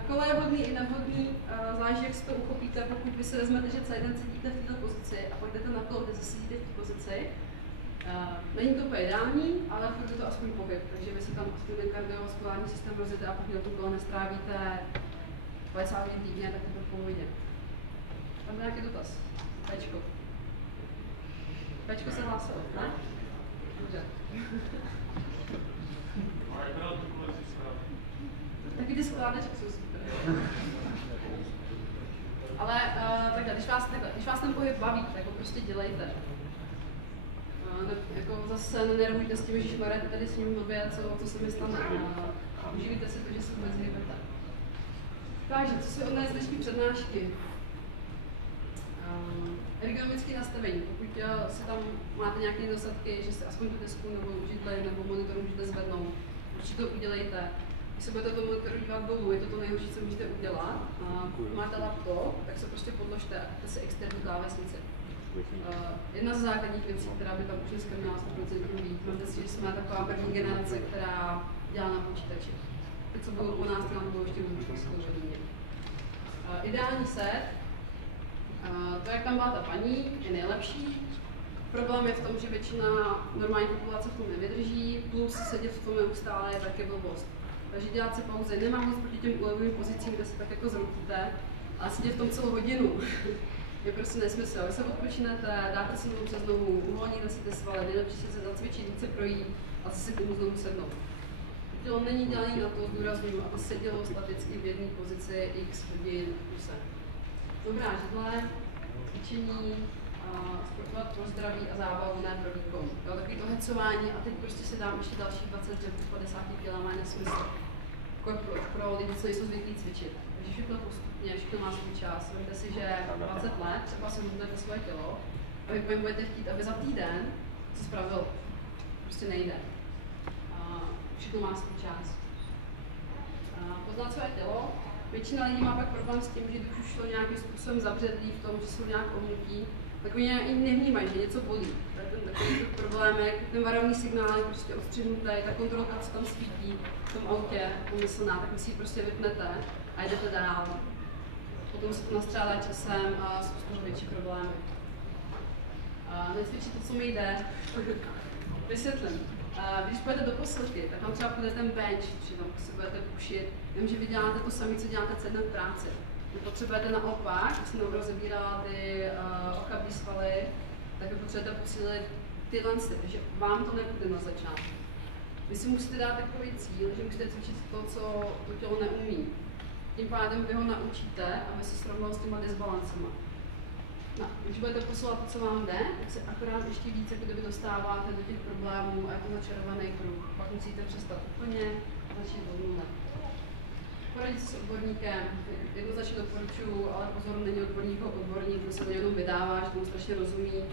Kolo je vhodný i nevhodný, záleží, jak si to uchopíte. Pokud vy si vezmete, že celý den sedíte v této pozici a pak jdete na to, kde se sedíte v té pozici, není to úplně ideální, ale furt je to aspoň pohyb, takže vy si tam aspoň ten kardiovaskulární systém rozjete a pokud na to kolo nestrávíte 50 hodin týdně, tak je to v pohodě. Tam je nějaký dotaz? Pečko. Pečko se hlásilo, ne? Dobře. Taky ty skládečky jsou super. Ale takhle, když vás ten pohyb baví, tak ho prostě dělejte. Jako zase nenervujte s tím, že šmarete tady s ním blbě, co se mi stane. Užijte si to, že se vůbec hýbete. Takže, co si odnést dnešní přednášky? Ergonomické nastavení. Pokud si tam máte nějaké nedostatky, že si aspoň tu desku nebo židli nebo monitor můžete zvednout, určitě to udělejte. Když se budete to monitoru dívat dolů, je to to nejhorší, co můžete udělat. Máte laptop, tak se prostě podložte a dejte si externí klávesnici. Jedna z základních věcí, která by tam už dneska měla 100% být, máte si, že jsme taková první generace, která dělá na počítači. Teď, co budou po nás, to nám budou ještě vůbec složení. Ideální set, to, jak tam byla ta paní, je nejlepší. Problém je v tom, že většina normální populace v tom nevydrží, plus sedět v tom neustále je taky blbost. Takže dělat si pauzy, nemám moc proti těm ulevovým pozicím, kde se tak jako zroutíte, ale sedět v tom celou hodinu je prostě nesmysl. Vy se odpočinete, dáte si nohu přes nohu, uvolníte si ty svaly, nejlepší se zacvičit, více projít a zase k tomu znovu sednout. Tělo není dělané na to, zdůrazňuji, aby sedělo staticky v jedné pozici x hodin v kuse. Dobrá židle, cvičení, sportovat pro zdraví a zábavu, ne pro výkon. Takový to hecování a teď prostě si dám ještě dalších 20 dřepů 50 kg má nesmysl. Pro lidi, co nejsou zvyklí cvičit. Takže všechno postupně, všechno má svůj čas. Vemte si, že 20 let třeba si hubnete svoje tělo a vy budete chtít, aby za týden se spravilo. Prostě nejde. Všechno má svůj čas. Poznat své tělo. Většina lidí má pak problém s tím, že když už to nějakým způsobem zabředlí v tom, že jsou nějak omnutí, tak oni ani nevnímají, že něco bolí. To je ten takový problém, jak ten varovný signál je prostě odstřihnutý, ta kontrolka, co tam svítí v tom autě, pomyslná, tak vy si ji prostě vypnete a jdete dál. Potom se to nastřádá časem a jsou z toho větší problémy. Necvičíte, co mi jde. Vysvětlím. Když půjdete do posilky, tak tam třeba půjde ten bench, že tam si budete pušit. Vím, že vy děláte to samé, co děláte celý den v práci. Vy potřebujete naopak, když jsem rozebírala ty ochabní svaly, tak vy potřebujete posílit tyhle, takže vám to nepůjde na začátku. Vy si musíte dát takový cíl, že musíte cvičit to, co to tělo neumí. Tím pádem vy ho naučíte, aby se srovnal s těma disbalancema. No, když budete posouvat to, co vám jde, tak se akorát ještě více kdyby dostáváte do těch problémů a je to začarovaný kruh. Pak musíte přestat úplně a začít od nule. poradit se s odborníkem, jednoznačně doporučuji, ale pozor, není odborník, kdo se to jenom vydává, že tomu strašně rozumí.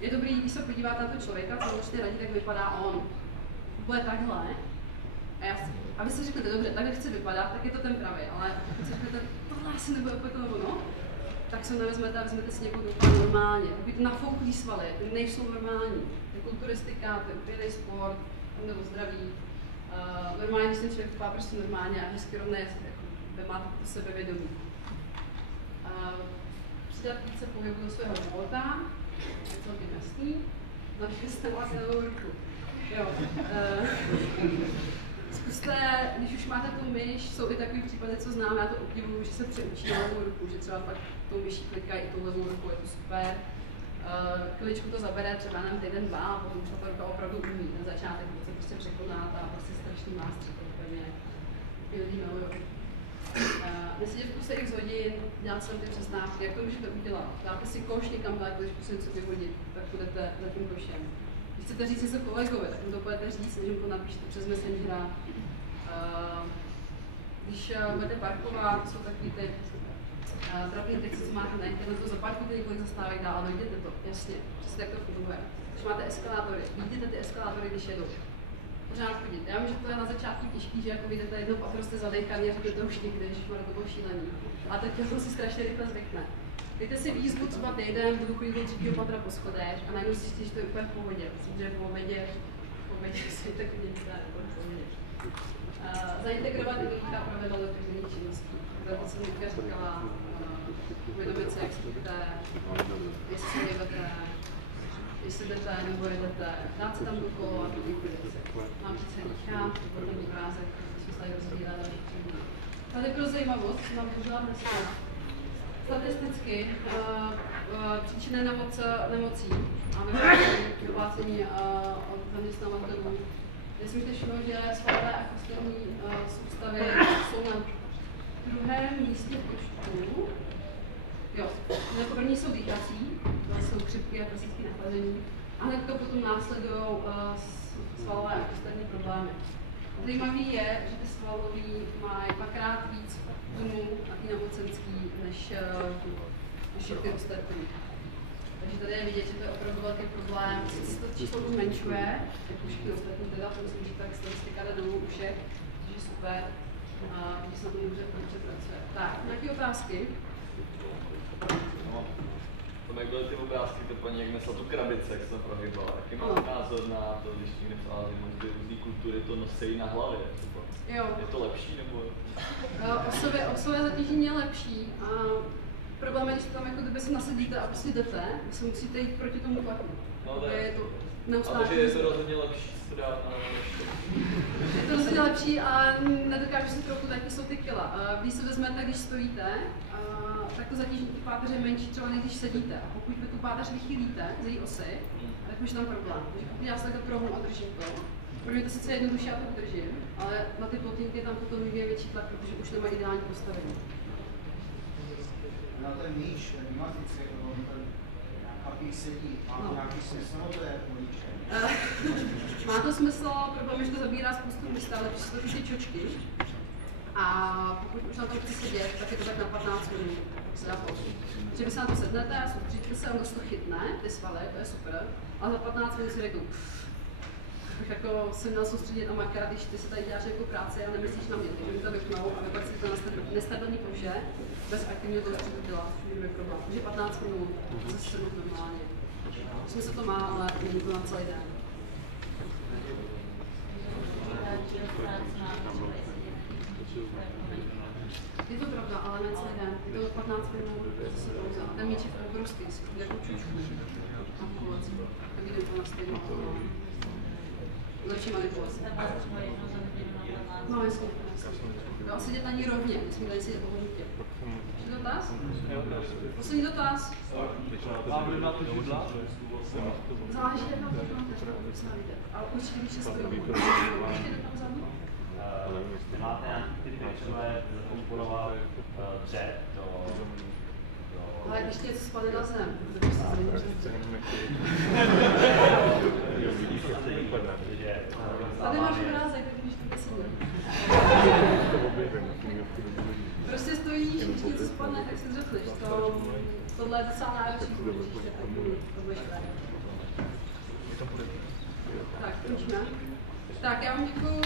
Je dobrý, když se podíváte na toho člověka, co vlastně radí, tak vypadá on. Bude takhle. A vy si řeknete, dobře, takhle chci vypadat, tak je to ten pravý, ale pokud si řeknete, tohle asi nebude úplně to ono, tak se nevezmete a vezmete si někoho úplně normálně. Takový ty nafouklý svaly, ty nejsou normální. To je kulturistika, to je úplně sport, nebo zdraví. Normálně, když ten člověk vypadá prostě normálně a hezky rovné, vy máte to sebevědomí. Přidat více pohybu do svého života, je celkem jasný. Našli jste vlastně novou ruku. Jo. Zkuste, když už máte tu myš, jsou i takový případy, co znám, já to obdivuju, že se přeučí na levou ruku, že třeba pak tou myší klikají i tou levou ruku, je to super. Chviličku to zabere, třeba jenom týden, dva, a potom ta ruka opravdu umí. Ten začátek se prostě překoná a prostě strašný mástří, to úplně lidi milují. Nesedět v kuse x hodin, dělat jsem ty přestávky, jak to můžete udělat? Dáte si koš někam dát, když musíte něco vyhodit, tak budete za tím košem. Když chcete říct něco kolegovi, tak mu to budete říct, než mu to napíšete přes Messengera. Když budete parkovat, jsou takový ty trapný texty, co máte na internetu, zaparkujte několik zastávek dál, ale jděte to, jasně, přesně tak to funguje. Když máte eskalátory, vidíte ty eskalátory, když jedou. Pořád chodit. Já vím, že to je na začátku těžký, že jako vyjdete jednou patro, jste zadejkaný a řeknete už někdy, že to bylo šílený. A teď to si strašně rychle zvykne. Dejte si výzvu třeba týden, budu chodit do 3. patra po schodech a najednou zjistíte, že to je úplně v pohodě. Protože po obědě si tak vidíte, jako v pohodě. Zaintegrovat jednoduchá pravidla do každodenní činnosti. To jsem teďka říkala, uvědomit se, jak spíte, jestli se hejbete, jestli jdete nebo jedete, dát se tam do kolo a děkuji se. Mám přece dýchám, podobný obrázek, když jsme se tady rozvíjeli další přední. Tady pro zajímavost, co mám použila dneska. Statisticky příčiny nemocí a vyplácení od zaměstnavatelů. Myslím, že svalové a kostelní soustavy jsou na druhém místě v trošku. Jo, první jsou dýchací, to jsou chřipky a klasické nachlazení, a hned to potom následují svalové a kostelní problémy. Zajímavý je, že ty svalový mají dvakrát víc tunů a ty nemocenský než ty ostatní. Takže tady je vidět, že to je opravdu velký problém. Se to číslo zmenšuje, jak už všechny ostatní teda, to myslím, že tak statistika jde dolů u všech, což je super, když se na to dobře pracuje. Tak, nějaké otázky? Jak byly ty obrázky, to paní jak nesla tu krabice, jak jsem prohybala. Jaký máte názor na to, když někde přelázím od ty různé kultury, to nosí na hlavě? Jo. Je to lepší nebo? Osové zatížení je lepší. A problém je, když tam jako kdyby se nasedíte a prostě jdete, vy se musíte jít proti tomu tlaku. No to je to. Neustále. Ale že je to rozhodně lepší se dát na je to rozhodně lepší, ale nedokážu si trochu, taky jsou ty kila. Když se vezmete, když stojíte, tak to zatížení těch páteře je menší třeba než když sedíte. A pokud vy tu páteř vychýlíte z její osy, tak už tam problém. Takže pokud já se takhle prohnu a držím to, pro mě to sice jednoduše, já to udržím, ale na ty plotínky tam potom je větší tlak, protože už nemá ideální postavení. Na ten míč, pneumatický, nějaký sedí, má nějaký smysl, to je políček. Má to smysl, problém je, že to zabírá spoustu místa, ale když se to ty čočky. A pokud už na to chci sedět, tak je to tak na 15 minut, tak se dá použít. Že vy se na to sednete a soustředíte se, ono se to chytne, ty svaly, to je super, a za 15 minut si řeknu, bych jako se měl soustředit na makat, když ty se tady děláš jako práci a nemyslíš na mě, takže mi to vypnou a pak si to na nestabilní kouše, bez aktivního toho středu dělat, což je problém. Takže 15 minut, zase sednout normálně. Smysl to má, ale není to na celý den. Je to pravda, ale ne celý den. Je to 15 minut, zase pauza. Ten míč je obrovský, jako čučku. A pomoci. Tak jde to na stejnou. Lepší manipulace. No jasně. Jo, sedět na ní rovně, nesmí tady sedět pohodlitě. Ještě dotaz? Poslední dotaz. Máme na to židla? Záleží, jak na to máte. Ale určitě, když se stojí. Ještě jde tam vzadu? Máte nějaký typy, třeba zakomponovat dřev do... Ale když ti něco spadne na zem, to bych se tady máš obrázek, když to besídne. Prostě stojíš, když něco spadne, tak si dřepneš. Tohle je docela náročný, určitě to vyšle. Tak, končíme. Tak, já vám děkuju.